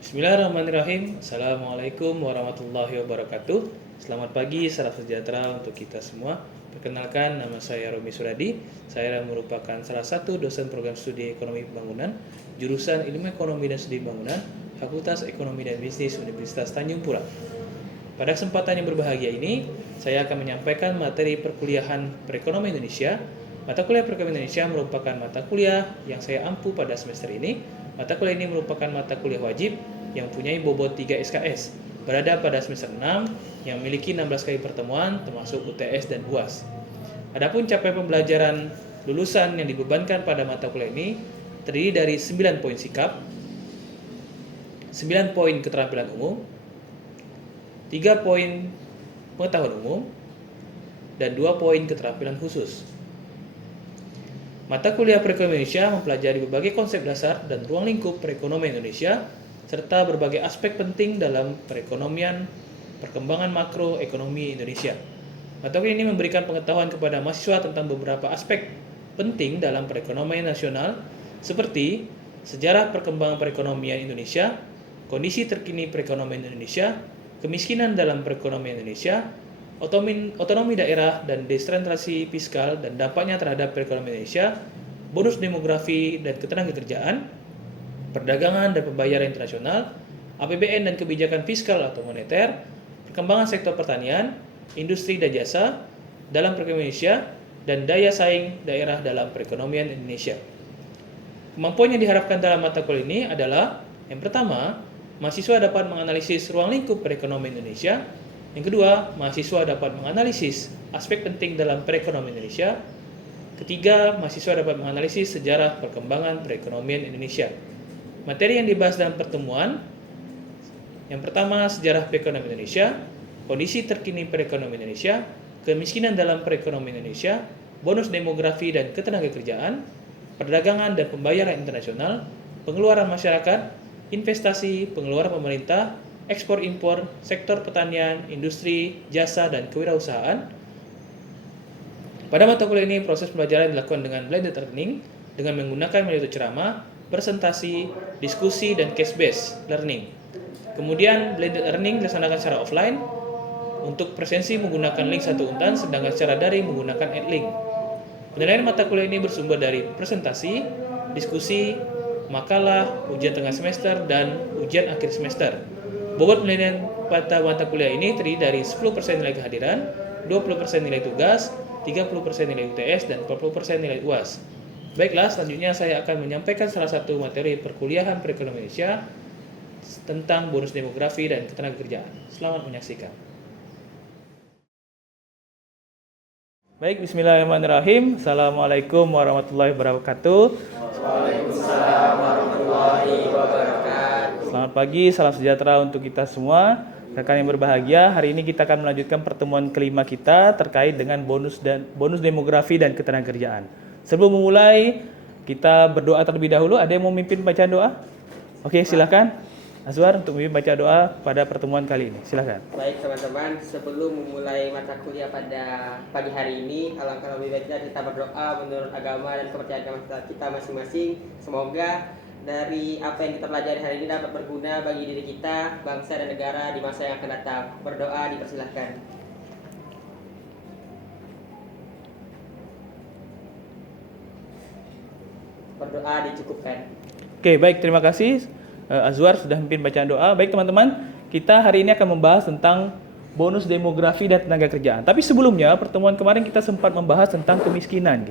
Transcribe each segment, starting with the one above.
Bismillahirrahmanirrahim. Assalamualaikum warahmatullahi wabarakatuh. Selamat pagi, salam sejahtera untuk kita semua. Perkenalkan, nama saya Romi Suradi. Saya merupakan salah satu dosen program studi Ekonomi Pembangunan, jurusan Ilmu Ekonomi dan Studi Bangunan, Fakultas Ekonomi dan Bisnis Universitas Tanjung Pura. Pada kesempatan yang berbahagia ini, saya akan menyampaikan materi perkuliahan Perekonomian Indonesia. Mata kuliah Perekonomian Indonesia merupakan mata kuliah yang saya ampu pada semester ini. Mata kuliah ini merupakan mata kuliah wajib yang mempunyai bobot 3 SKS, berada pada semester 6 yang memiliki 16 kali pertemuan termasuk UTS dan UAS. Adapun capaian pembelajaran lulusan yang dibebankan pada mata kuliah ini terdiri dari 9 poin sikap, 9 poin keterampilan umum, 3 poin pengetahuan umum, dan 2 poin keterampilan khusus. Mata kuliah Perekonomian Indonesia mempelajari berbagai konsep dasar dan ruang lingkup perekonomian Indonesia, serta berbagai aspek penting dalam perekonomian perkembangan makroekonomi Indonesia. Mata kuliah ini memberikan pengetahuan kepada mahasiswa tentang beberapa aspek penting dalam perekonomian nasional, seperti sejarah perkembangan perekonomian Indonesia, kondisi terkini perekonomian Indonesia, kemiskinan dalam perekonomian Indonesia, otonomi daerah dan desentralisasi fiskal dan dampaknya terhadap perekonomian Indonesia, bonus demografi dan ketenagakerjaan, perdagangan dan pembayaran internasional, APBN dan kebijakan fiskal atau moneter, perkembangan sektor pertanian, industri dan jasa dalam perekonomian Indonesia, dan daya saing daerah dalam perekonomian Indonesia. Kemampuan yang diharapkan dalam mata kuliah ini adalah: yang pertama, mahasiswa dapat menganalisis ruang lingkup perekonomian Indonesia. Yang kedua, mahasiswa dapat menganalisis aspek penting dalam perekonomian Indonesia. Ketiga, mahasiswa dapat menganalisis sejarah perkembangan perekonomian Indonesia. Materi yang dibahas dalam pertemuan: yang pertama, sejarah perekonomian Indonesia, kondisi terkini perekonomian Indonesia, kemiskinan dalam perekonomian Indonesia, bonus demografi dan ketenagakerjaan, perdagangan dan pembayaran internasional, pengeluaran masyarakat, investasi, pengeluaran pemerintah, ekspor impor, sektor pertanian, industri, jasa, dan kewirausahaan. Pada mata kuliah ini, proses pembelajaran dilakukan dengan blended learning dengan menggunakan metode ceramah, presentasi, diskusi, dan case-based learning. Kemudian, blended learning dilaksanakan secara offline. Untuk presensi menggunakan link satu untan, sedangkan secara daring menggunakan AdLink. Penilaian mata kuliah ini bersumber dari presentasi, diskusi, makalah, ujian tengah semester, dan ujian akhir semester. Bobot penilaian pada mata kuliah ini terdiri dari 10% nilai kehadiran, 20% nilai tugas, 30% nilai UTS, dan 40% nilai UAS. Baiklah, selanjutnya saya akan menyampaikan salah satu materi perkuliahan Perekonomian Indonesia tentang bonus demografi dan ketenagakerjaan. Selamat menyaksikan. Baik, bismillahirrahmanirrahim. Assalamualaikum warahmatullahi wabarakatuh. Waalaikumsalam warahmatullahi wabarakatuh. Selamat pagi, salam sejahtera untuk kita semua. Rekan yang berbahagia, hari ini kita akan melanjutkan pertemuan kelima kita terkait dengan bonus demografi dan ketenagakerjaan. Sebelum memulai, kita berdoa terlebih dahulu. Ada yang mau memimpin bacaan doa? Oke, silakan Azwar untuk memimpin baca doa pada pertemuan kali ini. Silakan. Baik teman-teman, sebelum memulai mata kuliah pada pagi hari ini, alangkah lebih baiknya kita berdoa menurut agama dan kepercayaan kita masing-masing. Semoga dari apa yang kita pelajari hari ini dapat berguna bagi diri kita, bangsa dan negara di masa yang akan datang. Berdoa dipersilahkan. Berdoa dicukupkan. Oke, baik, terima kasih Azwar sudah memimpin bacaan doa. Baik teman-teman, kita hari ini akan membahas tentang bonus demografi dan tenaga kerjaan. Tapi sebelumnya, pertemuan kemarin kita sempat membahas tentang kemiskinan.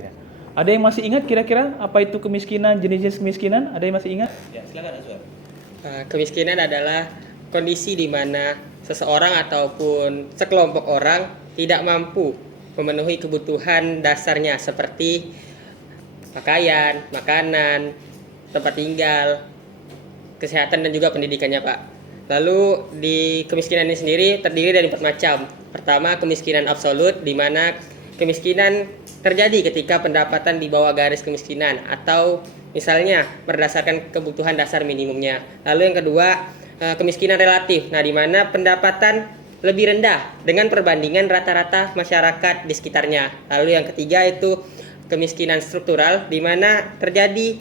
Ada yang masih ingat kira-kira apa itu kemiskinan, jenis-jenis kemiskinan? Ada yang masih ingat? Ya, silakan Azwar. Kemiskinan adalah kondisi di mana seseorang ataupun sekelompok orang tidak mampu memenuhi kebutuhan dasarnya seperti pakaian, makanan, tempat tinggal, kesehatan dan juga pendidikannya, Pak. Lalu di kemiskinan ini sendiri terdiri dari 4 macam. Pertama, kemiskinan absolut, di mana kemiskinan terjadi ketika pendapatan di bawah garis kemiskinan atau misalnya berdasarkan kebutuhan dasar minimumnya. Lalu yang kedua, kemiskinan relatif. Nah, di mana pendapatan lebih rendah dengan perbandingan rata-rata masyarakat di sekitarnya. Lalu yang ketiga itu kemiskinan struktural, di mana terjadi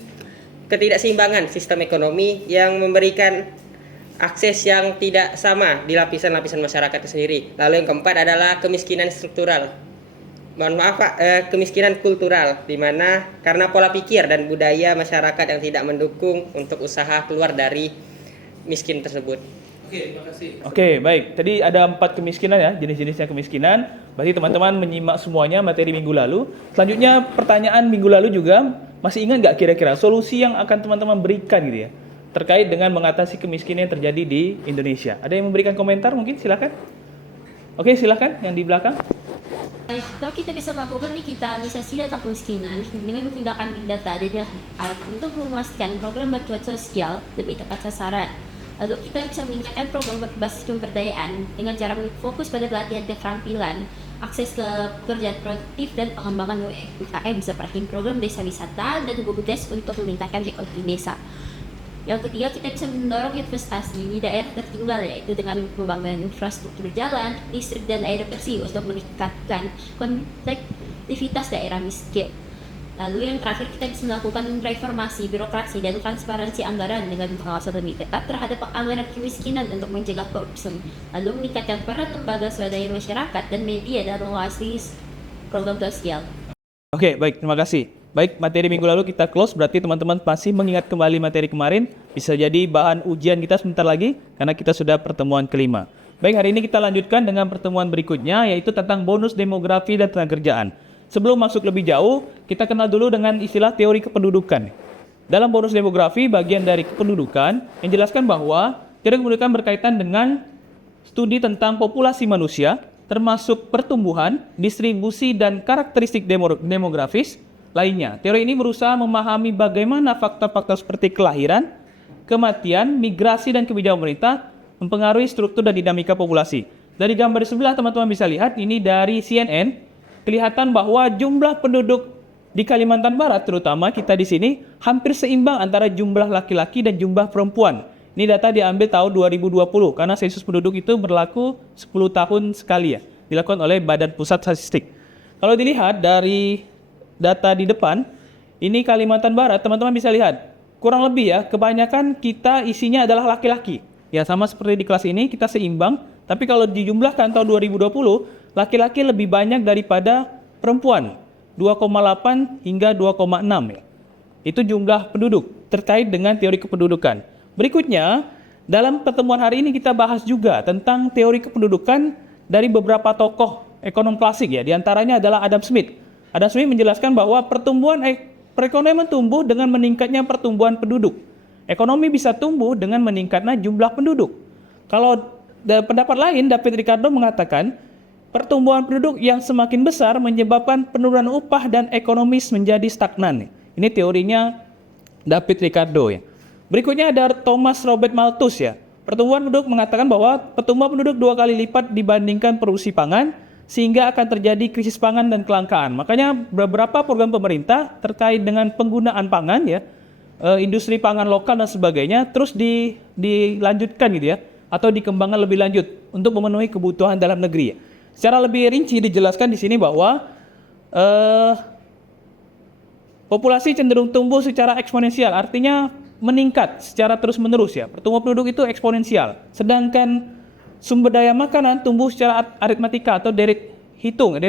ketidakseimbangan sistem ekonomi yang memberikan akses yang tidak sama di lapisan-lapisan masyarakat itu sendiri. Lalu yang keempat adalah kemiskinan struktural. Mohon maaf Pak, kemiskinan kultural, di mana karena pola pikir dan budaya masyarakat yang tidak mendukung untuk usaha keluar dari miskin tersebut. Oke, terima kasih. Oke, baik. Tadi ada 4 kemiskinan ya, jenis-jenisnya kemiskinan. Berarti teman-teman menyimak semuanya materi minggu lalu. Selanjutnya pertanyaan minggu lalu juga, masih ingat nggak kira-kira solusi yang akan teman-teman berikan gitu ya, terkait dengan mengatasi kemiskinan yang terjadi di Indonesia? Ada yang memberikan komentar mungkin? Silakan. Oke, silakan yang di belakang. Kalau kita bisa melakukan nih, kita bisa tentang kemiskinan dengan menggunakan big data dan alat untuk memastikan program bantuan sosial lebih tepat sasaran. Lalu kita bisa meningkatkan program berbasis pemberdayaan dengan cara fokus pada pelatihan keterampilan, akses ke pekerjaan produktif dan pengembangan UMKM seperti program desa wisata dan BUMDes untuk meningkatkan ekonomi desa. Yang ketiga, kita bisa mendorong investasi di daerah tertinggal, yaitu dengan pembangunan infrastruktur jalan, listrik, dan air bersih untuk meningkatkan konektivitas daerah miskin. Lalu yang terakhir, kita bisa melakukan reformasi birokrasi dan transparansi anggaran dengan pengawasan lebih ketat terhadap anggaran kemiskinan untuk mencegah korupsi. Lalu meningkatkan peran lembaga swadaya masyarakat dan media dalam mengawasi program sosial. Oke, baik, terima kasih. Baik, materi minggu lalu kita close, berarti teman-teman masih mengingat kembali materi kemarin. Bisa jadi bahan ujian kita sebentar lagi, karena kita sudah pertemuan kelima. Baik, hari ini kita lanjutkan dengan pertemuan berikutnya, yaitu tentang bonus demografi dan tenagakerjaan. Sebelum masuk lebih jauh, kita kenal dulu dengan istilah teori kependudukan. Dalam bonus demografi, bagian dari kependudukan, yang jelaskan bahwa teori kependudukan berkaitan dengan studi tentang populasi manusia, termasuk pertumbuhan, distribusi, dan karakteristik demografis lainnya. Teori ini berusaha memahami bagaimana faktor-faktor seperti kelahiran, kematian, migrasi, dan kebijakan pemerintah mempengaruhi struktur dan dinamika populasi. Dari gambar di sebelah, teman-teman bisa lihat, ini dari CNN, kelihatan bahwa jumlah penduduk di Kalimantan Barat, terutama kita di sini, hampir seimbang antara jumlah laki-laki dan jumlah perempuan. Ini data diambil tahun 2020, karena sensus penduduk itu berlaku 10 tahun sekali ya, dilakukan oleh Badan Pusat Statistik. Kalau dilihat dari data di depan, ini Kalimantan Barat, teman-teman bisa lihat, kurang lebih ya, kebanyakan kita isinya adalah laki-laki. Ya, sama seperti di kelas ini, kita seimbang, tapi kalau dijumlahkan tahun 2020, laki-laki lebih banyak daripada perempuan, 2,8 hingga 2,6 ya. Itu jumlah penduduk terkait dengan teori kependudukan. Berikutnya, dalam pertemuan hari ini kita bahas juga tentang teori kependudukan dari beberapa tokoh ekonom klasik ya. Di antaranya adalah Adam Smith. Adam Smith menjelaskan bahwa pertumbuhan perekonomian tumbuh dengan meningkatnya pertumbuhan penduduk. Ekonomi bisa tumbuh dengan meningkatnya jumlah penduduk. Kalau pendapat lain, David Ricardo mengatakan pertumbuhan penduduk yang semakin besar menyebabkan penurunan upah dan ekonomis menjadi stagnan. Ini teorinya David Ricardo ya. Berikutnya ada Thomas Robert Malthus ya. Pertumbuhan penduduk mengatakan bahwa pertumbuhan penduduk 2 kali lipat dibandingkan produksi pangan, sehingga akan terjadi krisis pangan dan kelangkaan. Makanya beberapa program pemerintah terkait dengan penggunaan pangan ya, industri pangan lokal dan sebagainya terus dilanjutkan gitu ya, atau dikembangkan lebih lanjut untuk memenuhi kebutuhan dalam negeri ya. Secara lebih rinci dijelaskan di sini bahwa populasi cenderung tumbuh secara eksponensial, artinya meningkat secara terus-menerus ya. Pertumbuhan penduduk itu eksponensial. Sedangkan sumber daya makanan tumbuh secara aritmatika atau deret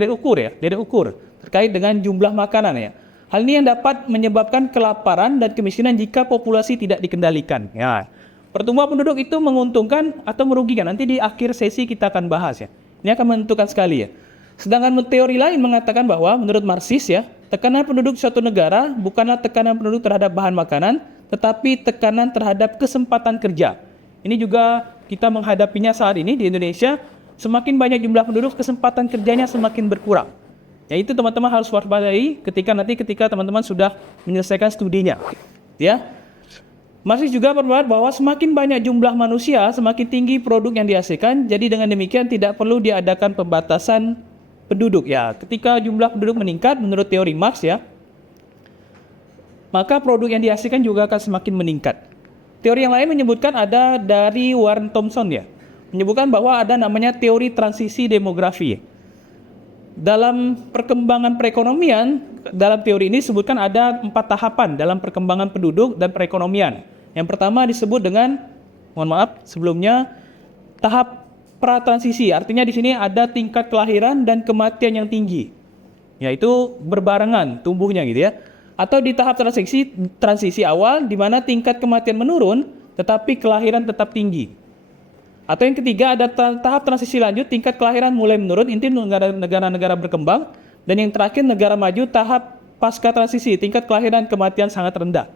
ukur terkait dengan jumlah makanan ya. Hal ini yang dapat menyebabkan kelaparan dan kemiskinan jika populasi tidak dikendalikan. Ya. Pertumbuhan penduduk itu menguntungkan atau merugikan. Nanti di akhir sesi kita akan bahas ya. Ini akan menentukan sekali ya. Sedangkan teori lain mengatakan bahwa menurut Marxis ya, tekanan penduduk suatu negara bukanlah tekanan penduduk terhadap bahan makanan, tetapi tekanan terhadap kesempatan kerja. Ini juga kita menghadapinya saat ini di Indonesia, semakin banyak jumlah penduduk, kesempatan kerjanya semakin berkurang. Ya, itu teman-teman harus waspadai ketika teman-teman sudah menyelesaikan studinya. Ya. Marxis juga berpendapat bahwa semakin banyak jumlah manusia, semakin tinggi produk yang dihasilkan. Jadi dengan demikian tidak perlu diadakan pembatasan penduduk ya. Ketika jumlah penduduk meningkat menurut teori Marx ya, maka produk yang dihasilkan juga akan semakin meningkat. Teori yang lain menyebutkan ada dari Warren Thompson ya, menyebutkan bahwa ada namanya teori transisi demografi. Dalam perkembangan perekonomian, dalam teori ini disebutkan ada 4 tahapan dalam perkembangan penduduk dan perekonomian. Yang pertama disebut dengan mohon maaf, sebelumnya tahap pratransisi. Artinya di sini ada tingkat kelahiran dan kematian yang tinggi. Yaitu berbarengan tumbuhnya gitu ya. Atau di tahap transisi awal di mana tingkat kematian menurun tetapi kelahiran tetap tinggi. Atau yang ketiga ada tahap transisi lanjut, tingkat kelahiran mulai menurun, ini negara-negara berkembang. Dan yang terakhir negara maju tahap pasca transisi, tingkat kelahiran kematian sangat rendah.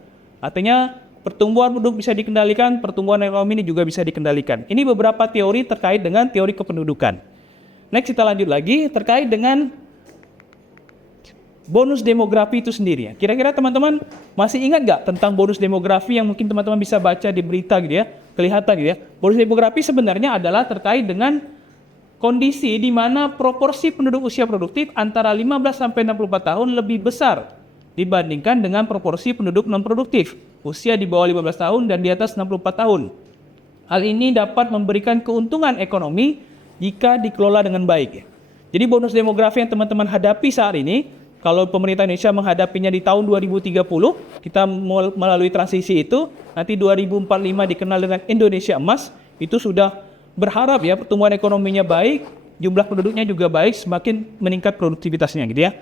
Artinya pertumbuhan penduduk bisa dikendalikan, pertumbuhan ekonomi ini juga bisa dikendalikan. Ini beberapa teori terkait dengan teori kependudukan. Next kita lanjut lagi terkait dengan bonus demografi itu sendiri ya. Kira-kira teman-teman masih ingat nggak tentang bonus demografi yang mungkin teman-teman bisa baca di berita gitu ya, kelihatan gitu ya. Bonus demografi sebenarnya adalah terkait dengan kondisi di mana proporsi penduduk usia produktif antara 15 sampai 64 tahun lebih besar dibandingkan dengan proporsi penduduk non produktif, usia di bawah 15 tahun dan di atas 64 tahun. Hal ini dapat memberikan keuntungan ekonomi jika dikelola dengan baik ya. Jadi bonus demografi yang teman-teman hadapi saat ini, kalau pemerintah Indonesia menghadapinya di tahun 2030, kita melalui transisi itu, nanti 2045 dikenal dengan Indonesia Emas, itu sudah berharap ya pertumbuhan ekonominya baik, jumlah penduduknya juga baik, semakin meningkat produktivitasnya gitu ya.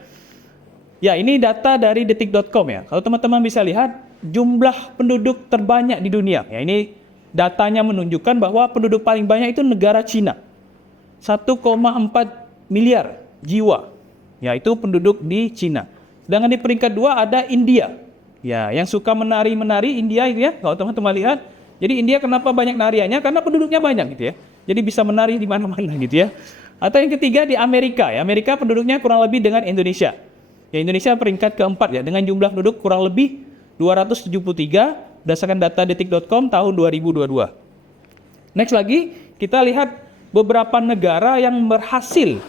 Ya, ini data dari detik.com ya. Kalau teman-teman bisa lihat, jumlah penduduk terbanyak di dunia. Ya, ini datanya menunjukkan bahwa penduduk paling banyak itu negara Cina. 1,4 miliar jiwa. Ya, itu penduduk di Cina. Sedangkan di peringkat 2 ada India. Ya, yang suka menari-menari India itu ya. Kalau teman-teman lihat, jadi India kenapa banyak nariannya? Karena penduduknya banyak gitu ya. Jadi bisa menari di mana-mana gitu ya. Atau yang ketiga di Amerika. Ya, Amerika penduduknya kurang lebih dengan Indonesia. Ya, Indonesia peringkat keempat ya dengan jumlah penduduk kurang lebih 273 berdasarkan data detik.com tahun 2022. Next lagi, kita lihat beberapa negara yang berhasil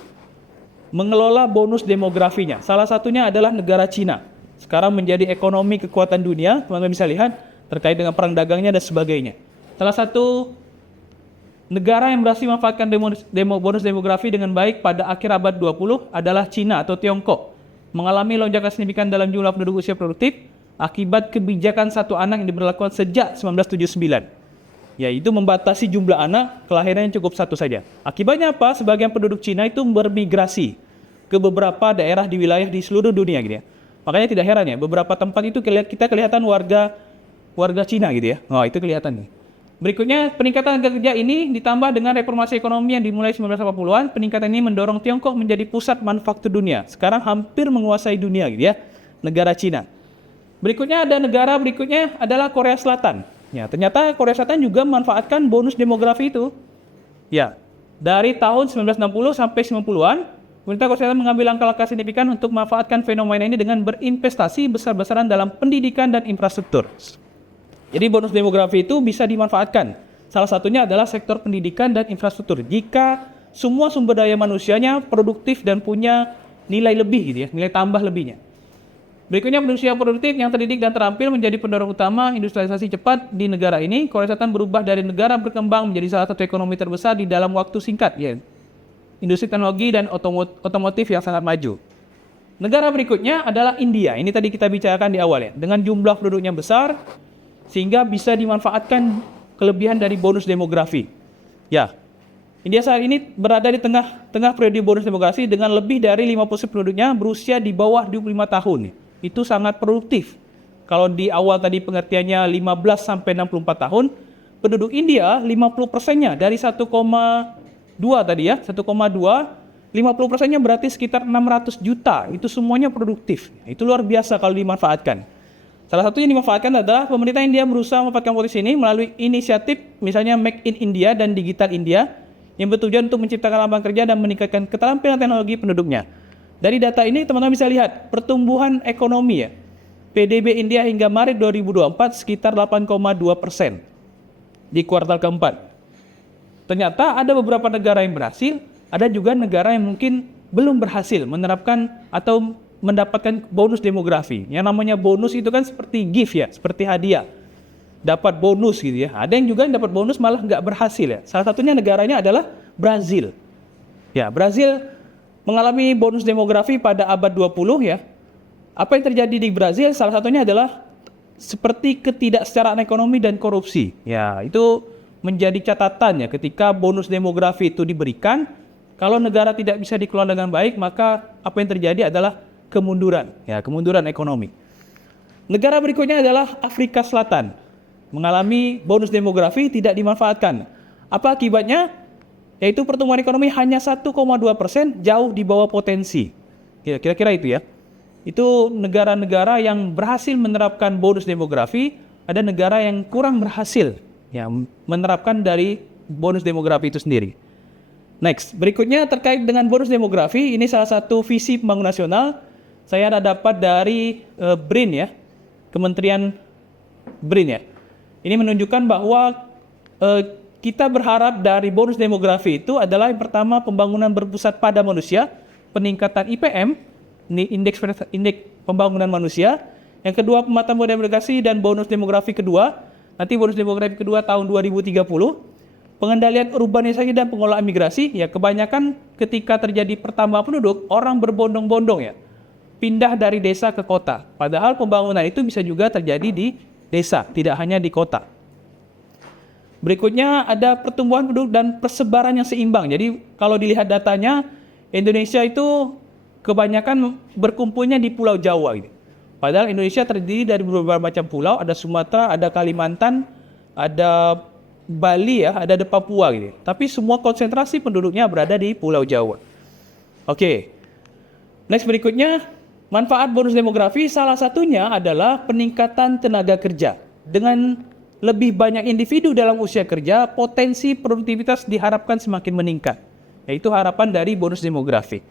mengelola bonus demografinya. Salah satunya adalah negara Cina. Sekarang menjadi ekonomi kekuatan dunia, teman-teman bisa lihat terkait dengan perang dagangnya dan sebagainya. Salah satu negara yang berhasil memanfaatkan bonus demografi dengan baik pada akhir abad 20 adalah Cina atau Tiongkok. Mengalami lonjakan signifikan dalam jumlah penduduk usia produktif akibat kebijakan satu anak yang diberlakukan sejak 1979. Yaitu membatasi jumlah anak, kelahiran yang cukup satu saja. Akibatnya apa? Sebagian penduduk Cina itu bermigrasi ke beberapa daerah di wilayah di seluruh dunia gitu ya. Makanya tidak heran ya, beberapa tempat itu kita kelihatan warga Cina gitu ya. Oh, itu kelihatan nih. Berikutnya, peningkatan harga kerja ini ditambah dengan reformasi ekonomi yang dimulai 1980-an, peningkatan ini mendorong Tiongkok menjadi pusat manufaktur dunia. Sekarang hampir menguasai dunia gitu ya, negara Cina. Berikutnya adalah Korea Selatan. Ya, ternyata Korea Selatan juga memanfaatkan bonus demografi itu. Ya, dari tahun 1960 sampai 90-an, pemerintah Korea Selatan mengambil langkah-langkah signifikan untuk memanfaatkan fenomena ini dengan berinvestasi besar-besaran dalam pendidikan dan infrastruktur. Jadi bonus demografi itu bisa dimanfaatkan. Salah satunya adalah sektor pendidikan dan infrastruktur. Jika semua sumber daya manusianya produktif dan punya nilai lebih gitu ya, nilai tambah lebihnya. Berikutnya, manusia produktif yang terdidik dan terampil menjadi pendorong utama industrialisasi cepat di negara ini. Korea Selatan berubah dari negara berkembang menjadi salah satu ekonomi terbesar di dalam waktu singkat, ya. Industri teknologi dan otomotif yang sangat maju. Negara berikutnya adalah India. Ini tadi kita bicarakan di awal ya. Dengan jumlah penduduknya besar, sehingga bisa dimanfaatkan kelebihan dari bonus demografi. Ya, India saat ini berada di tengah periode bonus demografi dengan lebih dari 50% penduduknya berusia di bawah 25 tahun. Itu sangat produktif. Kalau di awal tadi pengertiannya 15 sampai 64 tahun, penduduk India 50%-nya dari 1,2 tadi ya, 1,2, 50%-nya berarti sekitar 600 juta. Itu semuanya produktif. Itu luar biasa kalau dimanfaatkan. Salah satu yang dimanfaatkan adalah pemerintah India berusaha memanfaatkan potensi ini melalui inisiatif misalnya Make in India dan Digital India yang bertujuan untuk menciptakan lapangan kerja dan meningkatkan keterampilan teknologi penduduknya. Dari data ini teman-teman bisa lihat pertumbuhan ekonomi ya. PDB India hingga Maret 2024 sekitar 8,2% di kuartal keempat. Ternyata ada beberapa negara yang berhasil, ada juga negara yang mungkin belum berhasil menerapkan atau mendapatkan bonus demografi. Yang namanya bonus itu kan seperti gift ya, seperti hadiah. Dapat bonus gitu ya. Ada yang juga yang dapat bonus malah nggak berhasil ya. Salah satunya negaranya adalah Brazil. Ya, Brazil mengalami bonus demografi pada abad 20 ya. Apa yang terjadi di Brazil salah satunya adalah seperti ketidaksetaraan ekonomi dan korupsi. Ya, itu menjadi catatan ya ketika bonus demografi itu diberikan. Kalau negara tidak bisa dikelola dengan baik, maka apa yang terjadi adalah kemunduran, ya, kemunduran ekonomi. Negara berikutnya adalah Afrika Selatan, mengalami bonus demografi tidak dimanfaatkan. Apa akibatnya? Yaitu pertumbuhan ekonomi hanya 1,2%, jauh di bawah potensi. Kira-kira itu ya. Itu negara-negara yang berhasil menerapkan bonus demografi, ada negara yang kurang berhasil ya menerapkan dari bonus demografi itu sendiri. Next, berikutnya terkait dengan bonus demografi, ini salah satu visi pembangunan nasional saya ada dapat dari BRIN ya, Kementerian BRIN ya. Ini menunjukkan bahwa kita berharap dari bonus demografi itu adalah yang pertama pembangunan berpusat pada manusia, peningkatan IPM, indeks pembangunan manusia. Yang kedua pemataan demografi dan bonus demografi kedua, nanti bonus demografi kedua tahun 2030. Pengendalian urbanisasi dan pengelolaan migrasi, ya kebanyakan ketika terjadi pertambahan penduduk, orang berbondong-bondong ya, pindah dari desa ke kota. Padahal pembangunan itu bisa juga terjadi di desa, tidak hanya di kota. Berikutnya ada pertumbuhan penduduk dan persebaran yang seimbang. Jadi kalau dilihat datanya, Indonesia itu kebanyakan berkumpulnya di Pulau Jawa. Gitu. Padahal Indonesia terdiri dari beberapa macam pulau, ada Sumatera, ada Kalimantan, ada Bali ya, ada di Papua gitu. Tapi semua konsentrasi penduduknya berada di Pulau Jawa. Oke. Next berikutnya, manfaat bonus demografi salah satunya adalah peningkatan tenaga kerja. Dengan lebih banyak individu dalam usia kerja, potensi produktivitas diharapkan semakin meningkat. Yaitu harapan dari bonus demografi.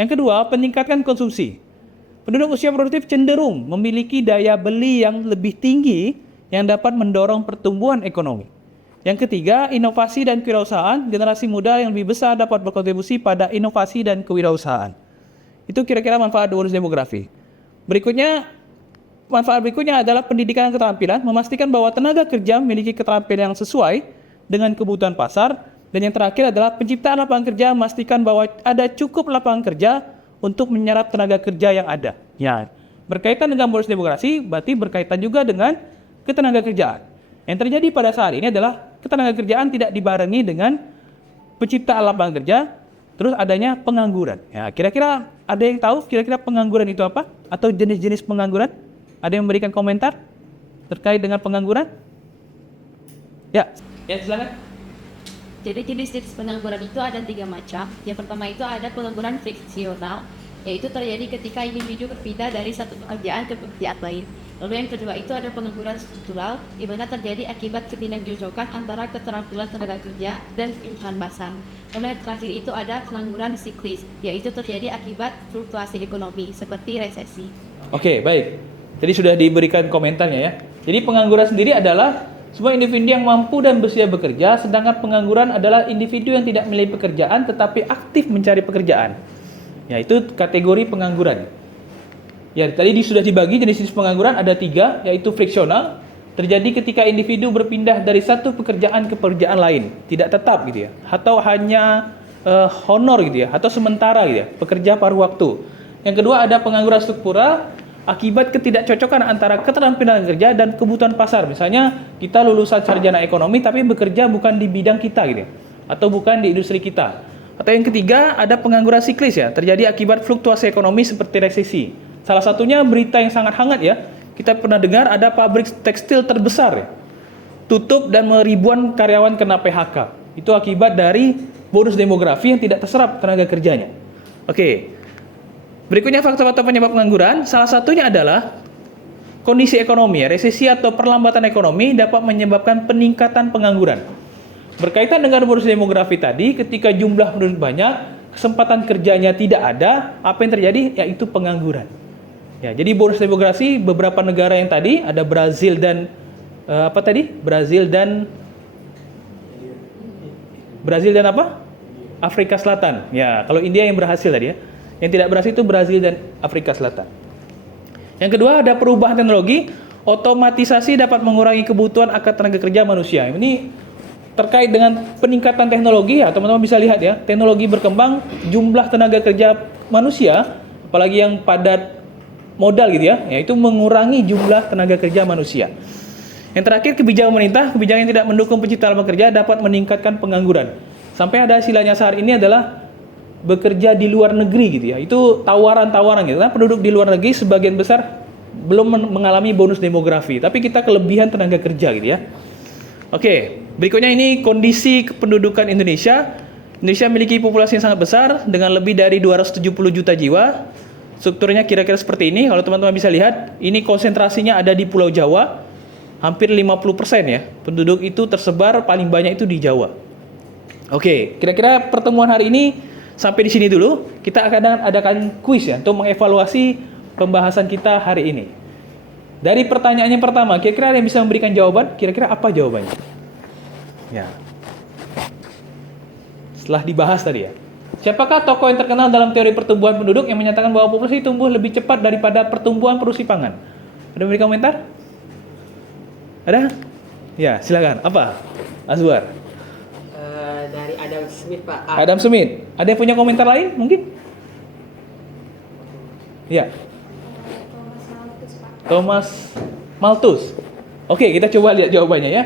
Yang kedua, peningkatan konsumsi. Penduduk usia produktif cenderung memiliki daya beli yang lebih tinggi yang dapat mendorong pertumbuhan ekonomi. Yang ketiga, inovasi dan kewirausahaan. Generasi muda yang lebih besar dapat berkontribusi pada inovasi dan kewirausahaan. Itu kira-kira manfaat bonus demografi. Manfaat berikutnya adalah pendidikan dan keterampilan, memastikan bahwa tenaga kerja memiliki keterampilan yang sesuai dengan kebutuhan pasar. Dan yang terakhir adalah penciptaan lapangan kerja, memastikan bahwa ada cukup lapangan kerja untuk menyerap tenaga kerja yang ada. Ya, berkaitan dengan bonus demografi, berarti berkaitan juga dengan ketenaga kerjaan. Yang terjadi pada saat ini adalah ketenaga kerjaan tidak dibarengi dengan penciptaan lapangan kerja, terus adanya pengangguran. Ya, kira-kira ada yang tahu kira-kira pengangguran itu apa? Atau jenis-jenis pengangguran? Ada yang memberikan komentar terkait dengan pengangguran? Ya silakan. Jadi jenis-jenis pengangguran itu ada 3 macam. Yang pertama itu ada pengangguran friksional, yaitu terjadi ketika individu berpindah dari satu pekerjaan ke pekerjaan lain. Lalu yang kedua itu ada pengangguran struktural, di mana terjadi akibat ketidakcocokan antara keterampilan tenaga kerja dan kebutuhan pasar. Lalu yang terakhir itu ada pengangguran siklis, yaitu terjadi akibat fluktuasi ekonomi seperti resesi. Oke, baik. Jadi sudah diberikan komentarnya ya. Jadi pengangguran sendiri adalah semua individu yang mampu dan bersedia bekerja, sedangkan pengangguran adalah individu yang tidak memiliki pekerjaan tetapi aktif mencari pekerjaan. Ya, itu kategori pengangguran. Ya, tadi sudah dibagi jenis-jenis pengangguran ada 3, yaitu friksional, terjadi ketika individu berpindah dari satu pekerjaan ke pekerjaan lain, tidak tetap gitu ya, atau hanya honor gitu ya, atau sementara gitu ya, pekerja paruh waktu. Yang kedua ada pengangguran struktural, akibat ketidakcocokan antara keterampilan kerja dan kebutuhan pasar. Misalnya kita lulusan sarjana ekonomi tapi bekerja bukan di bidang kita gitu ya, atau bukan di industri kita. Atau yang ketiga ada pengangguran siklis ya, terjadi akibat fluktuasi ekonomi seperti resesi. Salah satunya berita yang sangat hangat ya, kita pernah dengar ada pabrik tekstil terbesar ya, tutup dan ribuan karyawan kena PHK. Itu akibat dari bonus demografi yang tidak terserap tenaga kerjanya. Oke. Berikutnya faktor-faktor penyebab pengangguran, salah satunya adalah kondisi ekonomi ya, resesi atau perlambatan ekonomi dapat menyebabkan peningkatan pengangguran. Berkaitan dengan bonus demografi tadi, ketika jumlah penduduk banyak, kesempatan kerjanya tidak ada, apa yang terjadi? Yaitu pengangguran. Ya, jadi bonus demografi beberapa negara yang tadi ada Brazil dan Brazil dan apa? Afrika Selatan. Ya, kalau India yang berhasil tadi ya. Yang tidak berhasil itu Brazil dan Afrika Selatan. Yang kedua ada perubahan teknologi, otomatisasi dapat mengurangi kebutuhan akan tenaga kerja manusia. Ini terkait dengan peningkatan teknologi ya, teman-teman bisa lihat ya, teknologi berkembang, jumlah tenaga kerja manusia, apalagi yang padat modal gitu ya, yaitu mengurangi jumlah tenaga kerja manusia. Yang terakhir, kebijakan yang tidak mendukung penciptaan lapangan kerja dapat meningkatkan pengangguran. Sampai ada sila nyasar ini adalah bekerja di luar negeri gitu ya. Itu tawaran-tawaran gitu. Nah, penduduk di luar negeri sebagian besar belum mengalami bonus demografi, tapi kita kelebihan tenaga kerja gitu ya. Oke, berikutnya ini kondisi kependudukan Indonesia. Indonesia memiliki populasi yang sangat besar dengan lebih dari 270 juta jiwa. Strukturnya kira-kira seperti ini. Kalau teman-teman bisa lihat, ini konsentrasinya ada di Pulau Jawa. Hampir 50% ya. Penduduk itu tersebar paling banyak itu di Jawa. Oke, kira-kira pertemuan hari ini sampai di sini dulu. Kita akan adakan kuis ya untuk mengevaluasi pembahasan kita hari ini. Dari pertanyaan yang pertama, kira-kira ada yang bisa memberikan jawaban? Kira-kira apa jawabannya? Ya. Setelah dibahas tadi ya. Siapakah tokoh yang terkenal dalam teori pertumbuhan penduduk yang menyatakan bahwa populasi tumbuh lebih cepat daripada pertumbuhan produksi pangan? Ada yang memberikan komentar? Ada? Ya, silakan. Apa? Azwar. Dari Adam Smith, Pak. Adam Smith. Ada yang punya komentar lain mungkin? Ya. Thomas Malthus. Oke, kita coba lihat jawabannya ya.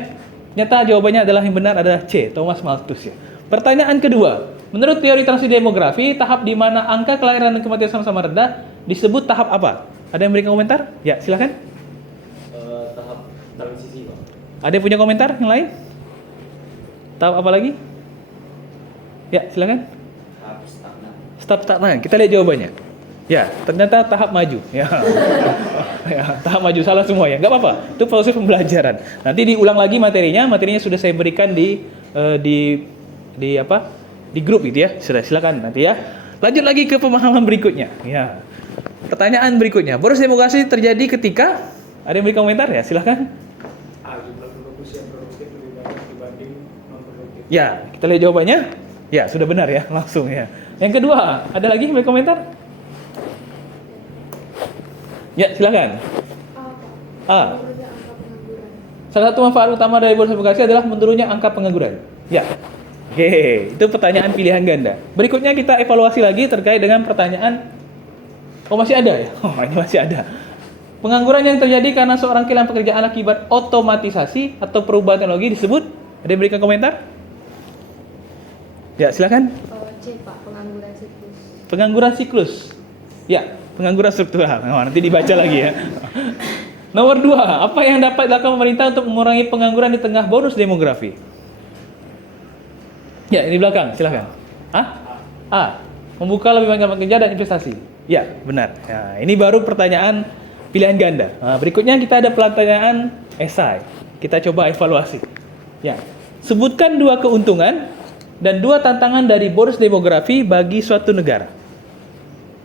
Ternyata jawabannya adalah yang benar adalah C, Thomas Malthus ya. Pertanyaan kedua. Menurut teori transisi demografi, tahap di mana angka kelahiran dan kematian sama-sama rendah disebut tahap apa? Ada yang memberikan komentar? Ya, silakan. Tahap transisi, Pak. Ada yang punya komentar yang lain? Tahap apa lagi? Ya, silakan. Tahap stagnan. Tahap stagnan. Kita lihat jawabannya. Ya, ternyata tahap maju. Ya, ya tahap maju salah semua ya. Nggak apa-apa. Itu proses pembelajaran. Nanti diulang lagi materinya. Materinya sudah saya berikan di grup gitu ya. Sudah, silakan nanti ya. Lanjut lagi ke pemahaman berikutnya. Ya. Pertanyaan berikutnya. Bonus demografi terjadi ketika ada yang beri komentar ya, silakan. Jumlah penduduk yang produktif lebih banyak dibanding non produktif. Ya, kita lihat jawabannya. Ya, sudah benar ya, langsung ya. Yang kedua, ada lagi yang beri komentar? Ya, silakan. A. Salah satu manfaat utama dari bonus demografi adalah menurunnya angka pengangguran. Ya. Oke, itu pertanyaan pilihan ganda. Berikutnya kita evaluasi lagi terkait dengan pertanyaan. Oh, masih ada ya? Oh, ini masih ada. Pengangguran yang terjadi karena seorang kehilangan pekerjaan akibat otomatisasi atau perubahan teknologi disebut. Ada yang berikan komentar? Ya, silakan. C, Pak, pengangguran siklus. Pengangguran siklus. Ya, pengangguran struktural. Oh, nanti dibaca lagi ya. Nomor 2, apa yang dapat dilakukan pemerintah untuk mengurangi pengangguran di tengah bonus demografi? Ya, di belakang, silakan. A. Membuka lebih banyak lapangan kerja dan investasi. Ya, benar. Nah, ini baru pertanyaan pilihan ganda. Nah, berikutnya kita ada pertanyaan esai. Kita coba evaluasi. Ya, sebutkan 2 keuntungan dan 2 tantangan dari bonus demografi bagi suatu negara.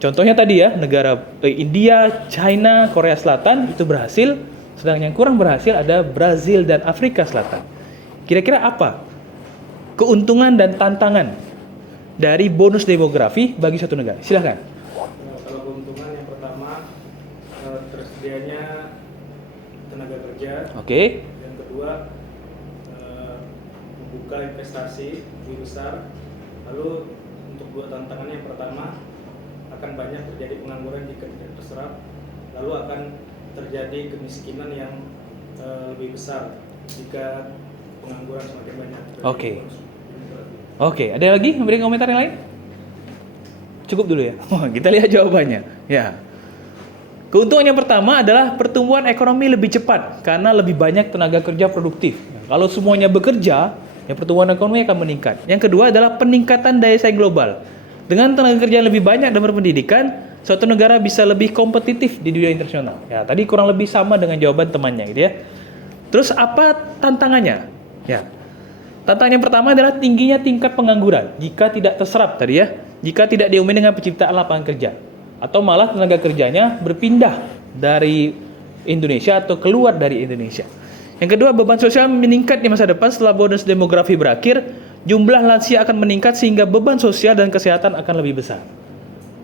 Contohnya tadi ya, negara India, China, Korea Selatan itu berhasil, sedang yang kurang berhasil ada Brazil dan Afrika Selatan. Kira-kira apa keuntungan dan tantangan dari bonus demografi bagi suatu negara? Silahkan. Kalau keuntungan yang pertama, tersedianya tenaga kerja. Oke. Yang kedua, membuka investasi lebih besar. Lalu untuk 2 tantangan, yang pertama akan banyak terjadi pengangguran jika tidak terserap. Lalu akan terjadi kemiskinan yang lebih besar jika pengangguran semakin banyak. Oke, ada lagi memberi komentar yang lain? Cukup dulu ya. Kita lihat jawabannya. Ya. Keuntungan yang pertama adalah pertumbuhan ekonomi lebih cepat karena lebih banyak tenaga kerja produktif. Kalau semuanya bekerja, ya pertumbuhan ekonomi akan meningkat. Yang kedua adalah peningkatan daya saing global. Dengan tenaga kerja yang lebih banyak dan berpendidikan, suatu negara bisa lebih kompetitif di dunia internasional. Ya, tadi kurang lebih sama dengan jawaban temannya gitu ya. Terus apa tantangannya? Ya. Tantangan yang pertama adalah tingginya tingkat pengangguran jika tidak terserap tadi ya. Jika tidak diimbangi dengan penciptaan lapangan kerja atau malah tenaga kerjanya berpindah dari Indonesia atau keluar dari Indonesia. Yang kedua, beban sosial meningkat di masa depan setelah bonus demografi berakhir. Jumlah lansia akan meningkat sehingga beban sosial dan kesehatan akan lebih besar.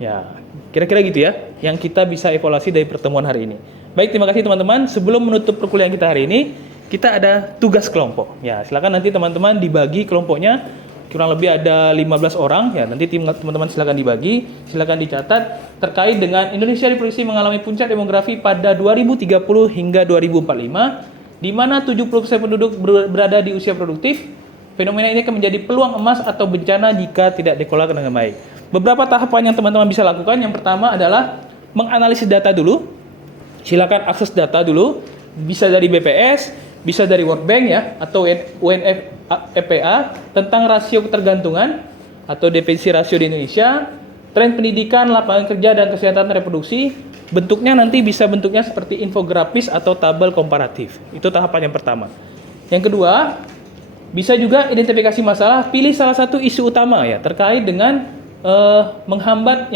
Ya, kira-kira gitu ya yang kita bisa evaluasi dari pertemuan hari ini. Baik, terima kasih teman-teman. Sebelum menutup perkuliahan kita hari ini, kita ada tugas kelompok. Ya, silakan nanti teman-teman dibagi kelompoknya. Kurang lebih ada 15 orang. Ya, nanti teman-teman silakan dibagi, silakan dicatat terkait dengan Indonesia diproyeksi mengalami puncak demografi pada 2030 hingga 2045 di mana 70% penduduk berada di usia produktif. Fenomena ini akan menjadi peluang emas atau bencana jika tidak dikelola dengan baik. Beberapa tahapan yang teman-teman bisa lakukan. Yang pertama adalah menganalisis data dulu. Silakan akses data dulu. Bisa dari BPS, bisa dari World Bank ya, atau UNFPA tentang rasio ketergantungan atau dependensi rasio di Indonesia, tren pendidikan, lapangan kerja, dan kesehatan reproduksi. Bentuknya nanti bisa bentuknya seperti infografis atau tabel komparatif. Itu tahapan yang pertama. Yang kedua, bisa juga identifikasi masalah, pilih salah satu isu utama ya terkait dengan menghambat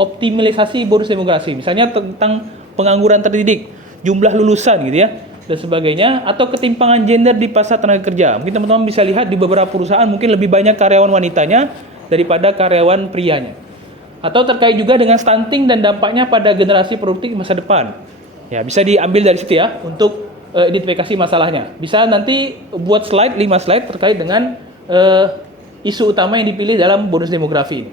optimalisasi bonus demografi. Misalnya tentang pengangguran terdidik, jumlah lulusan gitu ya, dan sebagainya, atau ketimpangan gender di pasar tenaga kerja. Mungkin teman-teman bisa lihat di beberapa perusahaan mungkin lebih banyak karyawan wanitanya daripada karyawan prianya. Atau terkait juga dengan stunting dan dampaknya pada generasi produktif masa depan. Ya, bisa diambil dari situ ya untuk identifikasi masalahnya. Bisa nanti buat slide, 5 slide terkait dengan isu utama yang dipilih dalam bonus demografi ini.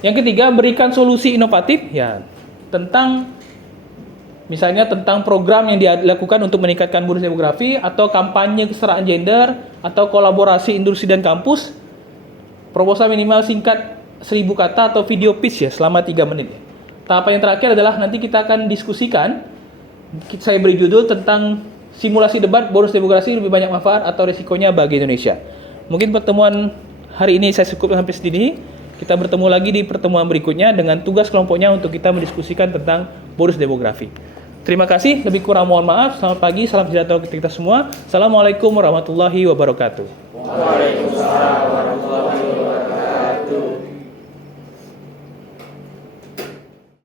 Yang ketiga, berikan solusi inovatif ya tentang misalnya tentang program yang dilakukan untuk meningkatkan bonus demografi, atau kampanye kesetaraan gender, atau kolaborasi industri dan kampus. Proposal minimal singkat 1000 kata atau video pitch ya selama 3 menit. Tahapan yang terakhir adalah nanti kita akan diskusikan. Saya beri judul tentang simulasi debat bonus demografi lebih banyak manfaat atau risikonya bagi Indonesia. Mungkin pertemuan hari ini saya cukup sampai sini. Kita bertemu lagi di pertemuan berikutnya dengan tugas kelompoknya untuk kita mendiskusikan tentang bonus demografi. Terima kasih, lebih kurang mohon maaf. Selamat pagi, salam sejahtera untuk kita semua. Assalamualaikum warahmatullahi wabarakatuh. Waalaikumsalam.